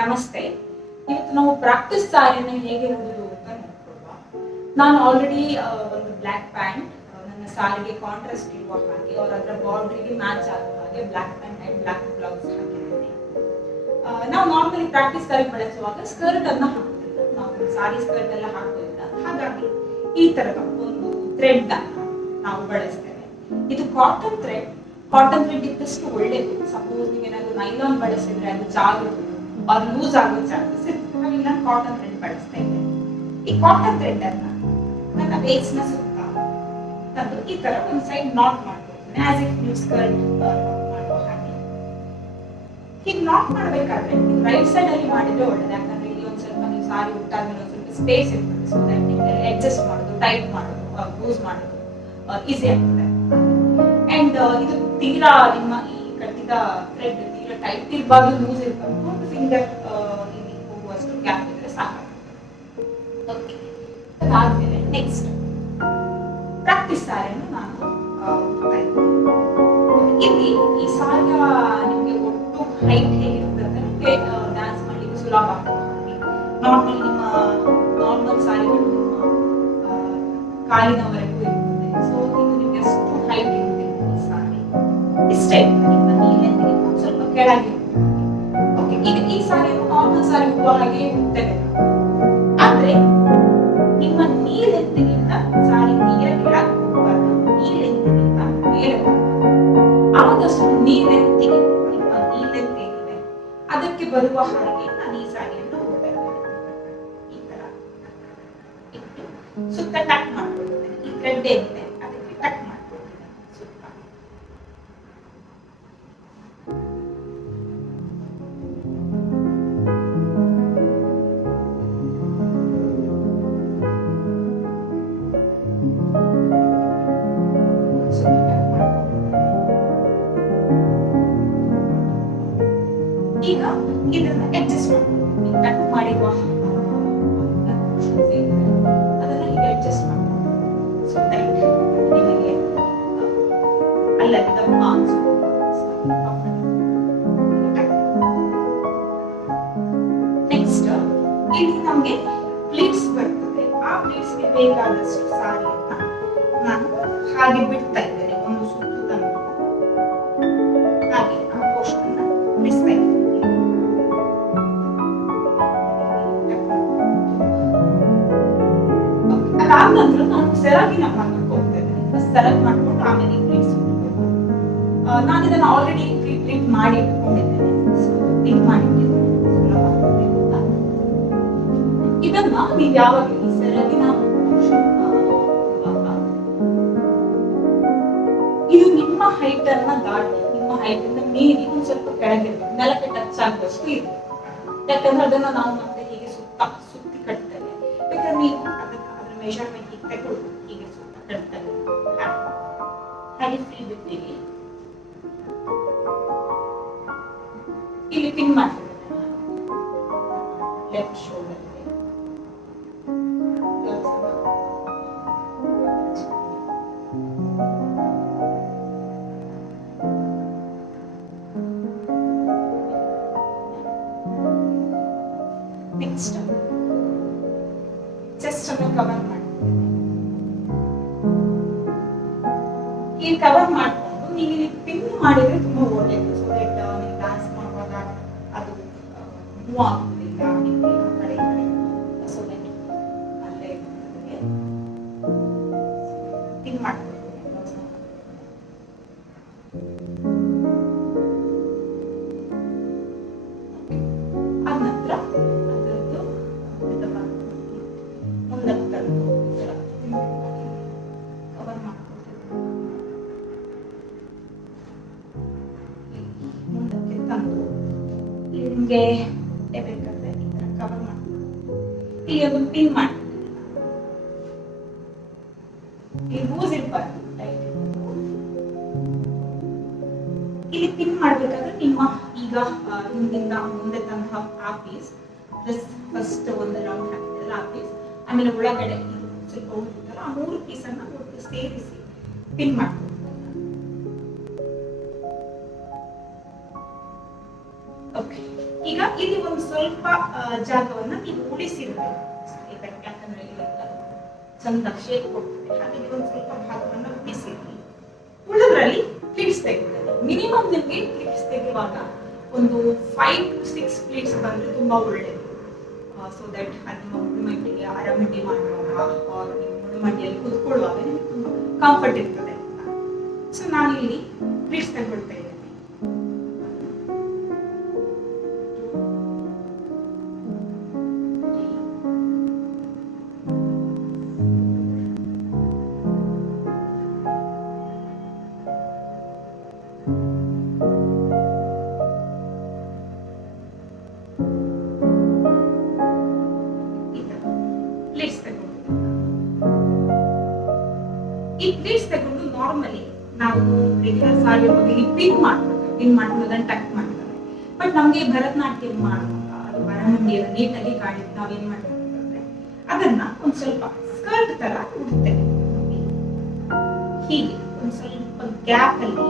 ನಮಸ್ತೆ. ಇವತ್ತು ನಾವು ಪ್ರಾಕ್ಟೀಸ್ ಸಾರಿನ ಹೇಗೆ ಹೊಲಿಯೋದು ಅಂತ ನೋಡ್ಕೊಳ್ಳುವ. ನಾನು ಆಲ್ರೆಡಿ ಒಂದು ಬ್ಲ್ಯಾಕ್ ಪ್ಯಾಂಟ್ ನನ್ನ ಸಾರಿಗೆ ಕಾಂಟ್ರಾಸ್ಟ್ ಇರುವ ಹಾಗೆ ಅದರ ಬಾರ್ಡರ್ಗೆ ಮ್ಯಾಚ್ ಆಗುವ ಹಾಗೆ black pant and black blouse ಹಾಕಿದ್ದೇನೆ. ನಾವು ನಾರ್ಮಲಿ ಪ್ರಾಕ್ಟೀಸ್ ಸಾರಿ ಬಳಸುವಾಗ ಸ್ಕರ್ಟ್ ಅನ್ನ ಹಾಕುತ್ತಿಲ್ಲ, ನಾವು ಸಾರಿ ಸ್ಕರ್ಟ್ ಎಲ್ಲ ಹಾಕುವುದಿಲ್ಲ. ಹಾಗಾಗಿ ಈ ತರದ ಒಂದು ಥ್ರೆಡ್ ಅನ್ನ ನಾವು ಬಳಸ್ತೇವೆ. ಇದು ಕಾಟನ್ ಥ್ರೆಡ್ ಇದ್ದಷ್ಟು ಒಳ್ಳೆಯದು. ಸಪೋಸ್ ನೀವು ಏನಾದ್ರು ನೈಲಾನ್ ಬಳಸಿದ್ರೆ ಅದು ಜಾಗದು ಅದು ಲೂಸ್ ಆಗೋ ಚಾನ್ಸಸ್ ಇರುತ್ತೆ. ಹಾಗಾಗಿ ನಾನು ಕಾಟನ್ ಥ್ರೆಡ್ ಬಳಸ್ತಾ ಇದ್ದೇನೆ. ಈ ಕಾಟನ್ ಥ್ರೆಡ್ ಅನ್ನ ನನ್ನ ವೇಸ್ಟ್ ನ ಸುತ್ತ ತಂದು ಈ ತರ ಒಂದು ಸೈಡ್ ನಾಟ್ ಮಾಡ್ಕೊಳ್ತೀನಿ, ಆಸ್ ಇಫ್ ನೀವು ಸ್ಕರ್ಟ್ ಮಾಡುವ ಹಾಗೆ. ಹೀಗೆ ನಾಟ್ ಮಾಡಬೇಕಾದ್ರೆ ರೈಟ್ ಸೈಡ್ ಅಲ್ಲಿ ಮಾಡಿದ್ರೆ ಒಳ್ಳೇದು, ಯಾಕಂದ್ರೆ ಇಲ್ಲಿ ಒಂದ್ ಸ್ವಲ್ಪ ನೀವು ಸಾರಿ ಉಟ್ಟಾದ್ಮೇಲೆ ಒಂದ್ ಸ್ವಲ್ಪ ಸ್ಪೇಸ್ ಇರ್ತದೆ. ಸೊ ದಟ್ ನೀವು ಅಡ್ಜಸ್ಟ್ ಮಾಡೋದು, ಟೈಟ್ ಮಾಡೋದು, ಲೂಸ್ ಮಾಡೋದು ಈಸಿ ಆಗ್ತದೆ. ಅಂಡ್ ಇದು ತೀರಾ ನಿಮ್ಮ ಈ ಕಟ್ಟಿದ ಥ್ರೆಡ್ ತೀರಾ ಟೈಟ್ ಇರಬಾರ್ದು, ಲೂಸ್ ಇರಬಾರ್ದು. ಒಂದು ಫಿಂಗರ್ ಇಲ್ಲಿ ಹೋಗುವಷ್ಟು ಗ್ಯಾಪ್ ಇದ್ರೆ ಸಾಕಾಗ್ತದೆ. ಓಕೆ, ಅದಾದ್ಮೇಲೆ ನೆಕ್ಸ್ಟ್ ಪ್ರಾಕ್ಟೀಸ್ ಸಾರಿಯನ್ನು ನಾನು ಇಲ್ಲಿ ಈ ಸಾರಿಯ ನಿಮಗೆ ಒಟ್ಟು ಹೈಟ್ ಹೇಗಿರ್ತದೆ ನಿಮಗೆ ಡ್ಯಾನ್ಸ್ ಮಾಡ್ಲಿಕ್ಕೆ ಸುಲಭ ಆಗ್ತದೆ. ನಾರ್ಮಲ್ ನಿಮ್ಮ ನಾರ್ಮಲ್ ಸಾರಿಗಳು ನಿಮ್ಮ ಕಾಲಿನವರೆಗೂ ಇರ್ತದೆ. ಸೊ ಇದು ನಿಮಗೆ ಅಷ್ಟು ಹೈಟ್ ಇರುತ್ತೆ ಈ ಸಾರಿ. ಇಷ್ಟೇ ನಿಮ್ಮ ನೀಲೆಂದಿಗೆ ಸ್ವಲ್ಪ ಕೆಳಗೆ. ಓಕೆ, ಈಗ ಈ ಸಾರಿಯನ್ನು ನಾರ್ಮಲ್ ಸಾರಿ ಉಡುವ ಹಾಗೆ ಉಡ್ತೇವೆ. ಆದ್ರೆ ನಿಮ್ಮ ನೀಲೆಂದಿಗಿಂತ ಸಾರಿ ತೀರ ಕೆಳಗೆ ಹೋಗಬಾರ್ದು, ನೀಲೆಂದಿಗಿಂತ ಮೇಲೆ ಆದಷ್ಟು ನೀಲೆಂದಿಗೆ ನಿಮ್ಮ ನೀಲೆಂದಿಗೆ ಅದಕ್ಕೆ ಬರುವ ಹಾಗೆ ನಾನು ಈ ಸಾರಿಯನ್ನು ಉಡ್ತೇನೆ. ಈ ತರ ಇಟ್ಟು ಸುತ್ತ ಟಕ್ ಮಾಡ್ಕೊಳ್ತೇನೆ. ಈ ಥ್ರೆಡ್ ಏನಿದೆ ಅದಕ್ಕೆ ಟಕ್ ಮಾಡ್ಕೊಳ್ತೇನೆ ಸುತ್ತ. ಈಗ ಇದನ್ನ ಅಡ್ಜಸ್ಟ್ ಮಾಡ್ಕೊಳ್ತೀನಿ. ಕಟ್ ಮಾಡಿರುವ ಅದನ್ನ ಹೀಗೆ ಅಡ್ಜಸ್ಟ್ ಮಾಡ್ಕೊಳ್ತೀನಿ. ಸೊ ದಟ್ ನಿಮಗೆ ಅಲ್ಲದ ಮಾರ್ಕ್ಸ್. ನೆಕ್ಸ್ಟ್ ಇಲ್ಲಿ ನಮಗೆ ಪ್ಲೀಟ್ಸ್ ಬರ್ತದೆ. ಆ ಪ್ಲೀಟ್ಸ್ಗೆ ಬೇಕಾದಷ್ಟು ಸಾರಿಯನ್ನ ನಾನು ಹಾಗೆ ಬಿಡ್ತಾ ಇದ್ದೇನೆ. ಒಂದು ಸುತ್ತು ತಂದು ಹಾಗೆ ಆ ಪೋರ್ಷನ್ ಅನ್ನ ಬಿಡಿಸ್ತಾ ಇದ್ದೇನೆ. ಅದಾದ ನಂತರ ನಾನು ಸೆರಗಿನ ಭಾಗಕ್ಕೆ ಹೋಗ್ತೇನೆ. ಫಸ್ಟ್ ಸೆರಗ್ ಮಾಡ್ಕೊಂಡು ಆಮೇಲೆ ಪ್ಲೀಟ್ಸ್. ನಾನು ಇದನ್ನ ಆಲ್ರೆಡಿ ಪ್ಲೀಟ್ ಮಾಡಿ ಇಟ್ಕೊಂಡಿದ್ದೇನೆ. ಪ್ಲೀಟ್ ಮಾಡಿಟ್ಟಿದ್ದೇನೆ. ಇದನ್ನ ನೀವು ಯಾವಾಗ ಈ ಸೆರಗಿನ ಇದು ನಿಮ್ಮ ಹೈಟ್ ಅನ್ನ ದಾಟಿ ನಿಮ್ಮ ಹೈಟ್ ಅನ್ನ ಮೀರಿ ಒಂದ್ ಸ್ವಲ್ಪ ಕೆಳಗಿರ್ಬೇಕು, ನೆಲಕ್ಕೆ ಟಚ್ ಆಗುವಷ್ಟು ಇರಬೇಕು. ಯಾಕಂದ್ರೆ ಅದನ್ನ ನಾವು ಮತ್ತೆ ಹೀಗೆ ಸುತ್ತಿ ಕಟ್ತೇವೆ. ಯಾಕಂದ್ರೆ ನೀವು ಅದರ ಮೆಜರ್ಮೆಂಟ್ ಹೀಗೆ ತಗೊಳ್ಬೇಕು. ಹೀಗೆ ಸುತ್ತ ಕಟ್ತೇವೆ. ಹಾಗೆ ಫ್ರೀ ಬಿಟ್ಟಿಗೆ ಇಲ್ಲಿ ಪಿನ್ ಮಾಡ್ತಿದ್ದೇನೆ. ಲೆಫ್ಟ್ ಶೋಲ್ಡರ್ ನೆಕ್ಸ್ಟ್ ಚೆಸ್ಟ್ ಅನ್ನು ಕವರ್ ಮಾಡ್ತಿದ್ದೇನೆ. ಈ ಕವರ್ ಮಾಡ್ಕೊಂಡು ನೀವು ಇಲ್ಲಿ ಪಿನ್ ಮಾಡಿದ್ರೆ ತುಂಬಾ ಒಳ್ಳೆಯದು. ಸೊ ದಟ್ ನೀವು ಡ್ಯಾನ್ಸ್ ಮಾಡುವಾಗ ಅದು ಮೂವ್ ಆಗುವುದಿಲ್ಲ ನಿಮಗೆ ಆ ಕಡೆ ಈ ಕಡೆ. ಸೊ ದಟ್ ಅಲ್ಲೇ ಪಿನ್ ಮಾಡ್ಕೊಂಡು ಅದ ನಂತರ ಅದರದ್ದು ಮುಂದಕ್ಕೆ ತಂದು ಕವರ್ ಮಾಡ್ಕೊಳ್ತೇವೆ. ಮುಂದಕ್ಕೆ ತಂದು ಇಲ್ಲಿ ನಿಮಗೆ ಬೇಕಾದ್ರೆ ಈ ತರ ಕವರ್ ಮಾಡ್ಕೊಂಡು ಇಲ್ಲಿ ಒಂದು ಪಿನ್ ಮಾಡ್ತೀನಿ. ಇಲ್ಲಿ ಲೂಸ್ ಇರಬಾರ್ದು, ಟೈಟ್ ಇರಬೇಕು. ಇಲ್ಲಿ ಪಿನ್ ಮಾಡ್ಬೇಕಾದ್ರೆ ನಿಮ್ಮ ಈಗ ಹಿಂದಿಂದ ಮುಂದೆ ತಂದ ಆ ಪೀಸ್ ಪ್ಲಸ್ ಫಸ್ಟ್ ಒಂದು ರೌಂಡ್ ಹಾಕಿದ್ರಲ್ಲ ಆ ಪೀಸ್, ಆಮೇಲೆ ಒಳಗಡೆ ಇದು ಸ್ವಲ್ಪ ಉಳಿದಿತ್ತಲ್ಲ ಆ 3 ಪೀಸನ್ನ ಒಟ್ಟು ಸೇರಿಸಿ ಪಿನ್ ಮಾಡ್ಕೊಳ್ತೀನಿ. ಓಕೆ, ಈಗ ಇಲ್ಲಿ ಒಂದು ಸ್ವಲ್ಪ ಜಾಗವನ್ನ ನೀವು ಉಳಿಸಿರ್ಬೇಕು. ಯಾಕಂದ್ರೆ ಚಂದ ಶೇಪ್ ಕೊಡ್ತದೆ, ಹಾಗೆ ಒಂದು ಸ್ವಲ್ಪ ಭಾಗವನ್ನ ಉಳಿಸಿರ್ಲಿ. ಉಳಿದ್ರಲ್ಲಿ ಪ್ಲೀಟ್ಸ್ ತೆಗಿತಾರೆ. ಮಿನಿಮಮ್ ನಿಮ್ಗೆ ಪ್ಲೀಟ್ಸ್ ತೆಗೆಯುವಾಗ ಒಂದು 5 to 6 ಪ್ಲೀಟ್ಸ್ ಬಂದ್ರೆ ತುಂಬಾ ಒಳ್ಳೆಯದು. ಸೊ ದಟ್ ನಿಮ್ಮ ಮುಡುಮಂಡಿಗೆ ಆರಾಮಂಡಿ ಮಾಡುವಾಗ ನೀವು ಮುಡುಮಂಡಿಯಲ್ಲಿ ಕೂತ್ಕೊಳ್ಳುವಾಗ ನಿಮಗೆ ತುಂಬಾ ಕಂಫರ್ಟ್ ಇರ್ತದೆ. ಸೊ ನಾನಿಲ್ಲಿ ಪ್ಲೀಟ್ಸ್ ತಗೊಳ್ತಾ ಇದ್ದೇನೆ. ಈ ಪ್ಲೇಟ್ಸ್ ತಗೊಂಡು ನಾರ್ಮಲಿ ನಾವು ರೆಗ್ಯುಲರ್ ಸಾರಿ ಇಲ್ಲಿ ಪಿನ್ ಮಾಡ್ತಾರೆ, ಟಕ್ ಮಾಡ್ತಾರೆ. ಬಟ್ ನಮ್ಗೆ ಭರತನಾಟ್ಯ ಮಾಡುವಾಗ ಅದು ಬರಮಂಡಿಯನ್ನು ನೀಟಾಗಿ ಕಾಣಿಸಿ ನಾವೇನ್ ಮಾಡ್ತೀವಿ ಅಂದ್ರೆ ಅದನ್ನ ಒಂದ್ ಸ್ವಲ್ಪ ಸ್ಕರ್ಟ್ ತರ ಉಡ್ತೇವೆ. ಹೀಗೆ ಒಂದ್ ಸ್ವಲ್ಪ ಗ್ಯಾಪ್ ಅಲ್ಲಿ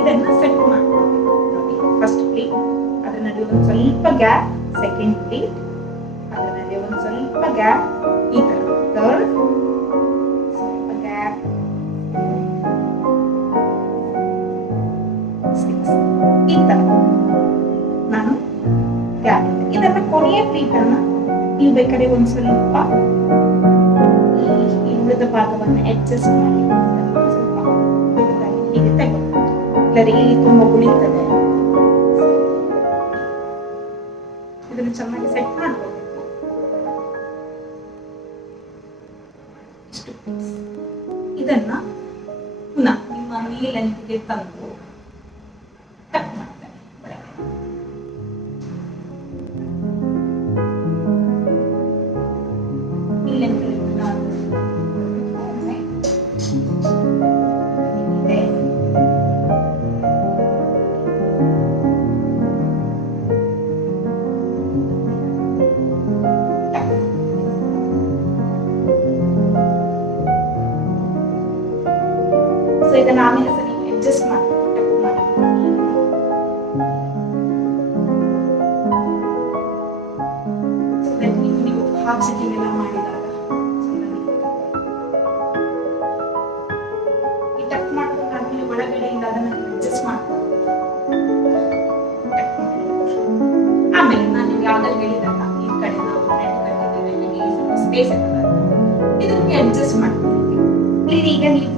ಇದನ್ನ ಸೆಟ್ ಮಾಡ್ಕೊಳ್ಬೇಕು. ಫಸ್ಟ್ ಪ್ಲೇಟ್, ಅದರ ನಡುವೆ ಒಂದ್ ಸ್ವಲ್ಪ ಗ್ಯಾಪ್, ಸೆಕೆಂಡ್ ಪ್ಲೇಟ್, ಅದರ ನಡುವೆ ಒಂದ್ ಸ್ವಲ್ಪ ಗ್ಯಾಪ್, ಈ ತರ ಥರ್ಡ್ ಸ್ವಲ್ಪ ಗ್ಯಾಪ್, ಈ ತರ ನಾನು ಗ್ಯಾಪ್ ಇದನ್ನ ಕೊನೆಯ ಪ್ಲೇಟ್ ಅನ್ನ ನೀವು ಬೇಕಾದ್ರೆ ಒಂದ್ ಸ್ವಲ್ಪ ಈ ಉಳಿದ ಭಾಗವನ್ನು ಅಡ್ಜಸ್ಟ್ ಮಾಡಿ ಸ್ವಲ್ಪ ಹೀಗೆ ತಗೊಳ್ಳಿ. ಇಲ್ಲದ್ರೆ ಇಲ್ಲಿ ತುಂಬಾ ಉಳಿತದೆ. ಇದನ್ನು ಚೆನ್ನಾಗಿ ಸೆಟ್ ಮಾಡ್ಕೋಬೇಕು. ಇದನ್ನ ಪುನಃ ನಿಮ್ಮ ಮೇಲಂತಿಗೆ ತಂದು ಟಕ್ ಮಾಡ್ತೇನೆ. ಇದನ್ನ ಆಮೇಲೆ ಸರಿ ಅಡ್ಜಸ್ಟ್ ಮಾಡಿ ನೀವು ಹಾಫ್ ಸಿಟ್ಟಿಂಗ್ ಎಲ್ಲ ಮಾಡಿದಾಗ ಈ ಟಕ್ ಮಾಡ್ಕೊಂಡಾದ್ಮೇಲೆ ಒಳಗಡೆಯಿಂದ ಅದನ್ನ ಅಡ್ಜಸ್ಟ್ ಮಾಡ್ಕೊಂಡು ಆಮೇಲೆ ನಾನು ಯಾವ್ದಾದ್ರು ಹೇಳಿದಾಗ ಈ ಕಡೆ ನಾವು ಫ್ರಂಟ್ ಕಟ್ಟಿದ್ದೇವೆ, ಸ್ವಲ್ಪ ಸ್ಪೇಸ್ ಇರ್ತದೆ, ಇದಕ್ಕೆ ಅಡ್ಜಸ್ಟ್ ಮಾಡ್ಕೊಳ್ತೀವಿ. ಇಲ್ಲಿ ಈಗ ನೀವು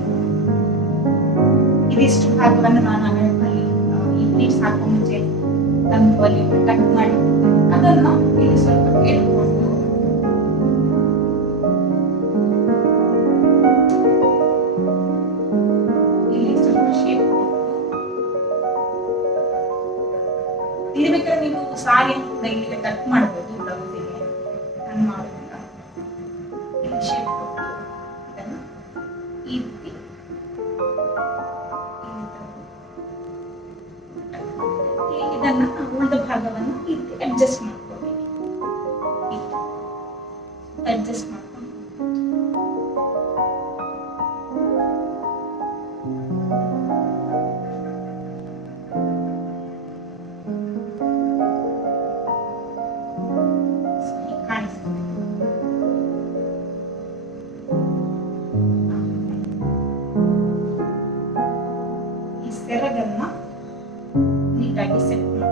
ಇದಿಷ್ಟು ಭಾಗವನ್ನು ನಾನು ಅಲ್ಲಿ ಈ ಪ್ಲೇಟ್ಸ್ ಹಾಕೋ ಮುಂಚೆ ತಂದು ಅಲ್ಲಿ ಕಟ್ ಮಾಡಿ ಅದನ್ನ ಇಲ್ಲಿ ಸ್ವಲ್ಪ ಎಳ್ಕೊಂಡು ಇಲ್ಲಿ ಸ್ವಲ್ಪ ಶೇಪ್ ಕೊಟ್ಟು ಇಲ್ಲಿ ಬೇಕಾದ್ರೆ ನೀವು ಸಾರಿಯನ್ನು ಕೂಡ ಇಲ್ಲಿಗೆ ಕಟ್ ಮಾಡಬಹುದು. ಬ್ಲೌಸಿಗೆ ನಾನು ಮಾಡೋದಿಲ್ಲ. ಇಲ್ಲಿ ಶೇಪ್ ಕೊಟ್ಟು ಇದನ್ನ ಈ ರೀತಿ ಇದನ್ನ ಉಳಿದ ಭಾಗವನ್ನು ಅಡ್ಜಸ್ಟ್ ಮಾಡ್ಕೋಬೇಕು. ಅಡ್ಜಸ್ಟ್ ಮಾಡ್ಕೊಂಡು ಕಾಣಿಸ್ತದೆ. ಈ ಸೆರಗನ್ನ ನೀಟಾಗಿ ಸೆಟ್ ಮಾಡಿ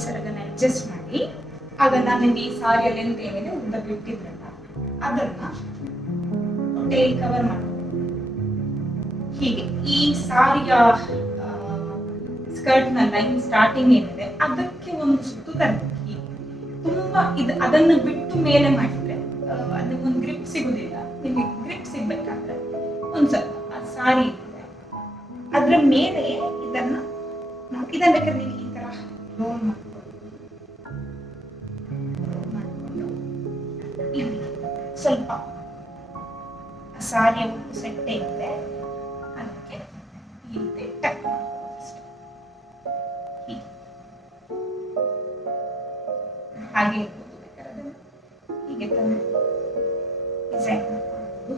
ಸೆರಗನ್ನ ಅಡ್ಜಸ್ಟ್ ಮಾಡಿ ಆಗ ನಾನು ಈ ಸಾರಿಯಲ್ಲಿ ಎಂತ ಏನಿದೆ ಉದ್ದ ಬಿಟ್ಟಿದ್ರಲ್ಲ ಅದನ್ನ ಟೇಲ್ ಕವರ್ ಮಾಡಿ ಹೀಗೆ ಈ ಸಾರಿಯ ಸ್ಕರ್ಟ್ ನ ಲೈನ್ ಸ್ಟಾರ್ಟಿಂಗ್ ಏನಿದೆ ಅದಕ್ಕೆ ಒಂದು ಸುತ್ತು ತರಬೇಕು. ಹೀಗೆ ತುಂಬಾ ಅದನ್ನ ಬಿಟ್ಟು ಮೇಲೆ ಮಾಡಿದ್ರೆ ಅದಕ್ಕೆ ಒಂದು ಗ್ರಿಪ್ ಸಿಗುದಿಲ್ಲ. ನಿಮಗೆ ಗ್ರಿಪ್ ಸಿಗ್ಬೇಕಾದ್ರೆ ಒಂದ್ ಸ್ವಲ್ಪ ಆ ಸಾರಿ ಇದೆ ಅದ್ರ ಮೇಲೆ ಇದನ್ನ ಬೇಕಾದ್ರೆ ನೀವು ಈ ತರ ರೋಲ್ ಮಾಡ್ಕೊಂಡು ಇಲ್ಲಿ ಸ್ವಲ್ಪ ಸಾರಿಯ ಬಟ್ಟೆ ಇದೆ, ಅದಕ್ಕೆ ಈ ರೀತಿ ಟಕ್ ಮಾಡ್ಕೊಳ್ಳೋದು ಅಷ್ಟೇ. ಹಾಗೆ ಇರ್ಬೋದು, ಬೇಕಾದ್ರೆ ಅದನ್ನ ಹೀಗೆ ತಂದು ಡಿಸೈನ್ ಮಾಡ್ಕೊಳ್ಳೋದು.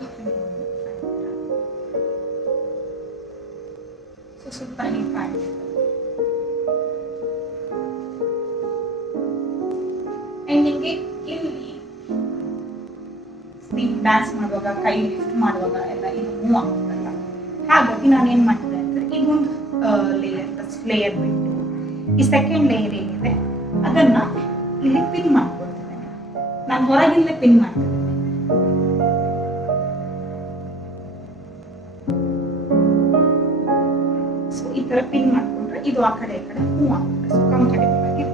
ಸೊ ಸ್ವಲ್ಪ ಹೀಗೆ ಕಾಣಿಸ್ತದೆ. ಅಂಡ್ ನಿಮಗೆ ಇಲ್ಲಿ ನೀವು ಡ್ಯಾನ್ಸ್ ಮಾಡುವಾಗ ಕೈ ಲಿಫ್ಟ್ ಮಾಡುವಾಗ ಎಲ್ಲ ಇದು ಮೂವ್ ಆಗ್ತದಲ್ಲ, ಹಾಗಾಗಿ ನಾನು ಏನ್ ಮಾಡ್ತಿದ್ದೆ ಅಂದ್ರೆ ಇದೊಂದು ಲೇಯರ್, ಫಸ್ಟ್ ಲೇಯರ್ ಬಿಟ್ಟು ಈ ಸೆಕೆಂಡ್ ಲೇಯರ್ ಏನಿದೆ ಅದನ್ನ ಇಲ್ಲಿ ಪಿನ್ ಮಾಡ್ಕೊಳ್ತಿದ್ದೇನೆ. ನಾನು ಹೊರಗಿಂದ ಪಿನ್ ಮಾಡ್ತಿದ್ದೇನೆ. ಸೊ ಈ ತರ ಪಿನ್ ಮಾಡ್ಕೊಂಡ್ರೆ ಇದು ಆ ಕಡೆ ಮೂವ್ ಆಗ್ತದೆ. ಸೊ ಕಂಫರ್ಟೇಬಲ್ ಆಗಿ